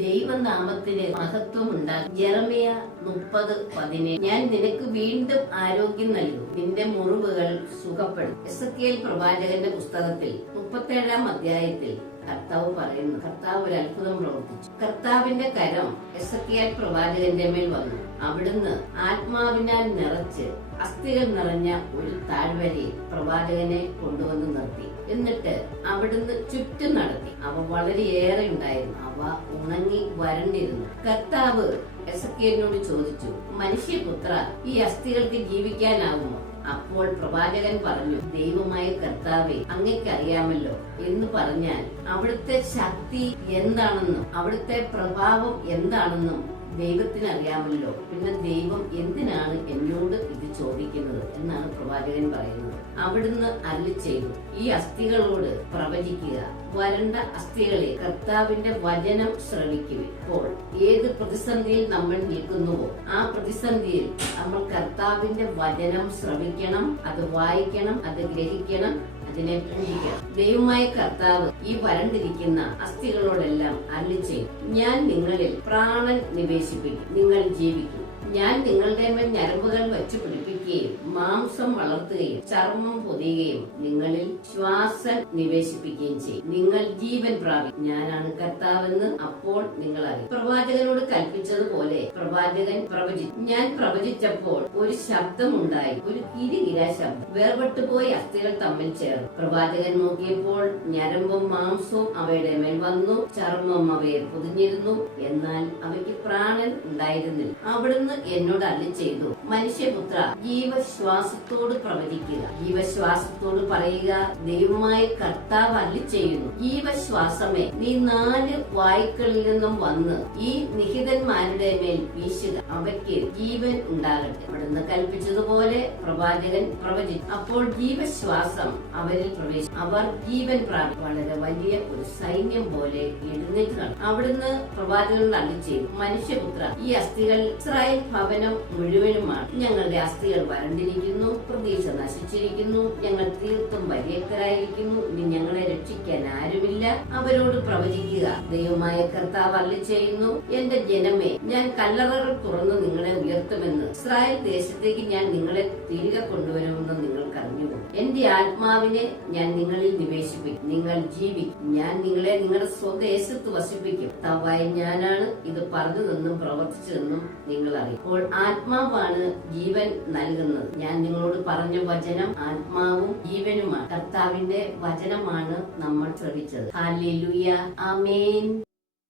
ദൈവനാമത്തിന് മഹത്വം ഉണ്ടാകും. യെരമ്യ 30:17 ഞാൻ നിനക്ക് വീണ്ടും ആരോഗ്യം നൽകും, നിന്റെ മുറിവുകൾ സുഖപ്പെടും. എസെക്കിയേൽ പ്രവാചകന്റെ പുസ്തകത്തിൽ 37-ാം അധ്യായത്തിൽ കർത്താവ് പറയുന്നു, കർത്താവ് ഒരു അത്ഭുതം പ്രവർത്തിച്ചു. കർത്താവിന്റെ കരം എസെക്കിയേൽ പ്രവാചകന്റെ മേൽ വന്നു. അവിടുന്ന് ആത്മാവിനാൽ നിറച്ച് അസ്ഥികൾ നിറഞ്ഞ ഒരു താഴ്വരയിൽ പ്രവാചകനെ കൊണ്ടുവന്ന് നിർത്തി. എന്നിട്ട് അവിടുന്ന് ചുറ്റും നടത്തി. അവ വളരെയേറെ ഉണ്ടായിരുന്നു, അവ ഉണങ്ങി വരണ്ടിരുന്നു. കർത്താവ് എസെക്കിയേലിനോട് ചോദിച്ചു, മനുഷ്യപുത്ര, ഈ അസ്ഥികൾക്ക് ജീവിക്കാനാകുമോ? അപ്പോൾ പ്രവാചകൻ പറഞ്ഞു, ദൈവമായ കർത്താവെ, അങ്ങേക്കറിയാമല്ലോ എന്ന് പറഞ്ഞാൽ അവിടുത്തെ ശക്തി എന്താണെന്നും അവിടുത്തെ പ്രഭാവം എന്താണെന്നും ദൈവത്തിന് അറിയാമല്ലോ. പിന്നെ ദൈവം എന്തിനാണ് എന്നോട് ഇത് ചോദിക്കുന്നത് എന്നാണ് പ്രവാചകൻ പറയുന്നത്. അവിടുന്ന് അരുളിച്ചെയ്തു, ഈ അസ്ഥികളോട് പ്രവചിക്കുക, വരണ്ട അസ്ഥികളെ, കർത്താവിന്റെ വചനം ശ്രവിക്കുക. ഇപ്പോൾ ഏത് പ്രതിസന്ധിയിൽ നമ്മൾ നിൽക്കുന്നുവോ ആ പ്രതിസന്ധിയിൽ നമ്മൾ കർത്താവിന്റെ വചനം ശ്രവിക്കണം, അത് വായിക്കണം, അത് ഗ്രഹിക്കണം, അതിനെ പൂജിക്കണം. ദൈവമായ കർത്താവ് ഈ വരണ്ടിരിക്കുന്ന അസ്ഥികളോടെല്ലാം അരുളിച്ചെയ്യും, ഞാൻ നിങ്ങളിൽ പ്രാണൻ നിവേശിപ്പിക്കും, നിങ്ങൾ ജീവിക്കും. ഞാൻ നിങ്ങളുടെ മേൽ ഞരമ്പുകൾ വെച്ച് പിടിപ്പിക്കുകയും മാംസം വളർത്തുകയും ചർമ്മം പൊതിയുകയും നിങ്ങളിൽ ശ്വാസം നിവേശിപ്പിക്കുകയും ചെയ്യും. നിങ്ങൾ ജീവൻ പ്രാപിക്കും. ഞാനാണ് കർത്താവെന്ന് അപ്പോൾ നിങ്ങൾ അറിയും. പ്രവാചകനോട് കൽപ്പിച്ചതുപോലെ പ്രവാചകൻ പ്രവചിച്ചു. ഞാൻ പ്രവചിച്ചപ്പോൾ ഒരു ശബ്ദമുണ്ടായി, ഒരു കിരികിരാ ശബ്ദം. വേർപെട്ടുപോയ അസ്ഥികൾ തമ്മിൽ ചേർന്നു. പ്രവാചകൻ നോക്കിയപ്പോൾ ഞരമ്പും മാംസവും അവയുടെ മേൽ വന്നു, ചർമ്മം അവയെ പൊതിഞ്ഞിരുന്നു, എന്നാൽ അവയ്ക്ക് പ്രാണൻ ഉണ്ടായിരുന്നില്ല. അവിടുന്ന് എന്നോട് അരുളിച്ചെയ്തു, മനുഷ്യപുത്ര, ജീവശ്വാസത്തോട് പ്രവചിക്കുക, ജീവശ്വാസത്തോട് പറയുക, ദൈവമായ കർത്താവ് അരുളിച്ചെയ്യുന്നു, ജീവശ്വാസമേ, നീ 4 വായുക്കളിൽ നിന്നും വന്ന് ഈ നിഹിതന്മാരുടെ മേൽ വീശുക, അവയ്ക്ക് ജീവൻ ഉണ്ടാകട്ടെ. അവിടുന്ന് കൽപ്പിച്ചതുപോലെ പ്രവാചകൻ പ്രവചിച്ചു. അപ്പോൾ ജീവശ്വാസം അവരിൽ പ്രവേശിച്ചു, അവർ ജീവൻ പ്രാപിച്ചു. വളരെ വലിയ ഒരു സൈന്യം പോലെ എഴുന്നേറ്റ് നടന്നു. അവിടുന്ന് പ്രവാചകനോട് അരുളിച്ചെയ്തു, മനുഷ്യപുത്ര, ഈ അസ്ഥികൾ ഇസ്രായേൽ ഭവനം മുഴുവനുമാണ്. ഞങ്ങളുടെ അസ്ഥികൾ വരണ്ടിരിക്കുന്നു, പ്രതീക്ഷ നശിച്ചിരിക്കുന്നു, ഞങ്ങൾ തീർത്തും വലിയക്കരായിരിക്കുന്നു, ഇനി ഞങ്ങളെ രക്ഷിക്കാൻ ആരുമില്ല. അവരോട് പ്രവചിക്കുക, ദൈവമായ കർത്താവ് അരുളിച്ചെയ്യുന്നു, എന്റെ ജനമേ, ഞാൻ കല്ലറകൾ തുറന്ന് നിങ്ങളെ ഉയർത്തുമെന്ന്, ഇസ്രായേൽ ദേശത്തേക്ക് ഞാൻ നിങ്ങളെ തിരികെ കൊണ്ടുവരുമെന്ന് നിങ്ങൾക്ക് അറിഞ്ഞുകൊള്ളു. എന്റെ ആത്മാവിനെ ഞാൻ നിങ്ങളിൽ നിവേശിപ്പിക്കും, നിങ്ങൾ ജീവിക്കും. ഞാൻ നിങ്ങളെ നിങ്ങളുടെ സ്വദേശത്ത് വസിപ്പിക്കും. കർത്താവായ ഞാനാണ് ഇത് പറഞ്ഞതെന്നും പ്രവർത്തിച്ചതെന്നും നിങ്ങൾ അറിയും. അപ്പോൾ ആത്മാവാണ് ജീവൻ നൽകുന്നത്. ഞാൻ നിങ്ങളോട് പറഞ്ഞ വചനം ആത്മാവും ജീവനുമാണ്. കർത്താവിന്റെ വചനമാണ് നമ്മൾ ശ്രവിച്ചത്. ഹല്ലേലൂയ, ആമേൻ.